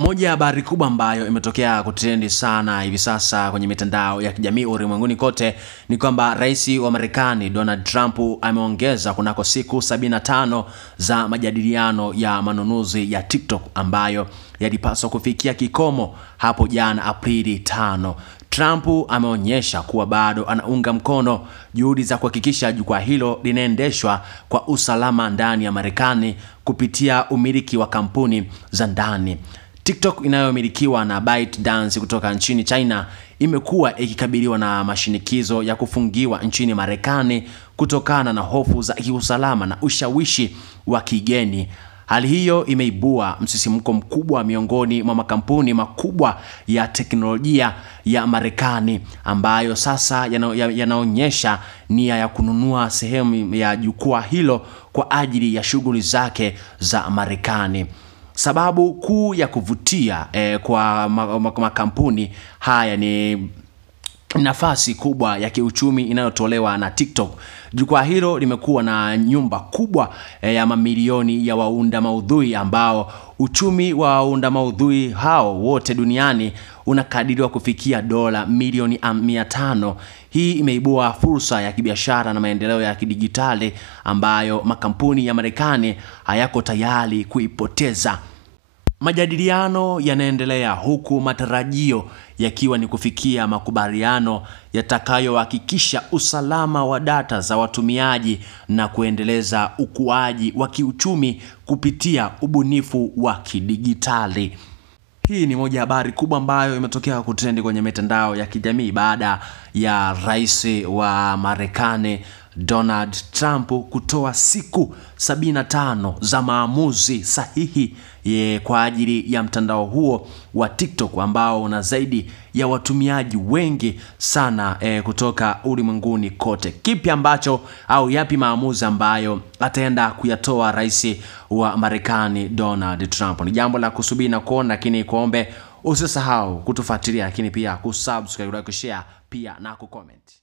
Moja ya habari kubwa ambayo imetokea kutrendi sana hivi sasa kwenye mitandao ya kijamii ulimwenguni kote ni kwamba rais wa Marekani Donald Trump ameongeza kunako siku 75 za majadiliano ya manunuzi ya TikTok ambayo yalipaswa kufikia kikomo hapo jana Aprili 5. Trump ameonyesha kuwa bado anaunga mkono juhudi za kuhakikisha jukwaa hilo linaendeshwa kwa usalama ndani ya Marekani kupitia umiliki wa kampuni za ndani. TikTok inayomilikiwa na ByteDance kutoka nchini China imekuwa ikikabiliwa na mashinikizo ya kufungiwa nchini Marekani kutokana na hofu za kiusalama na ushawishi wa kigeni. Hali hiyo imeibua msisimko mkubwa miongoni mwa makampuni makubwa ya teknolojia ya Marekani ambayo sasa yanaonyesha nia ya kununua sehemu ya jukwaa hilo kwa ajili ya shughuli zake za Marekani. Sababu kuu ya kuvutia kwa makampuni haya ni nafasi kubwa ya kiuchumi inayotolewa na TikTok. Jukwaa hilo limekuwa na nyumba kubwa ya mamilioni ya waunda maudhui ambao uchumi wa waunda maudhui hao wote duniani unakadiriwa kufikia dola milioni 500. Hii imeibua fursa ya kibiashara na maendeleo ya kidijitali ambayo makampuni ya Marekani hayako tayari kuipoteza. Majadiliano yanaendelea huku matarajio yakiwa ni kufikia makubaliano yatakayohakikisha usalama wa data za watumiaji na kuendeleza ukuaji wa kiuchumi kupitia ubunifu wa kidijitali. Hii ni moja habari kubwa ambayo imetokea kutrendi kwenye mitandao ya kijamii baada ya rais wa Marekani Donald Trump kutoa siku 75 za maamuzi sahihi kwa ajili ya mtandao huo wa TikTok ambao una zaidi ya watumiaji wengi sana kutoka ulimwenguni kote. Kipi ambacho au yapi maamuzi ambayo ataenda kuyatoa rais wa Marekani Donald Trump? Ni jambo la kusubiri na kuona, lakini kuombe usisahau kutufuatilia, lakini pia kusubscribe, like, share pia na kucomment.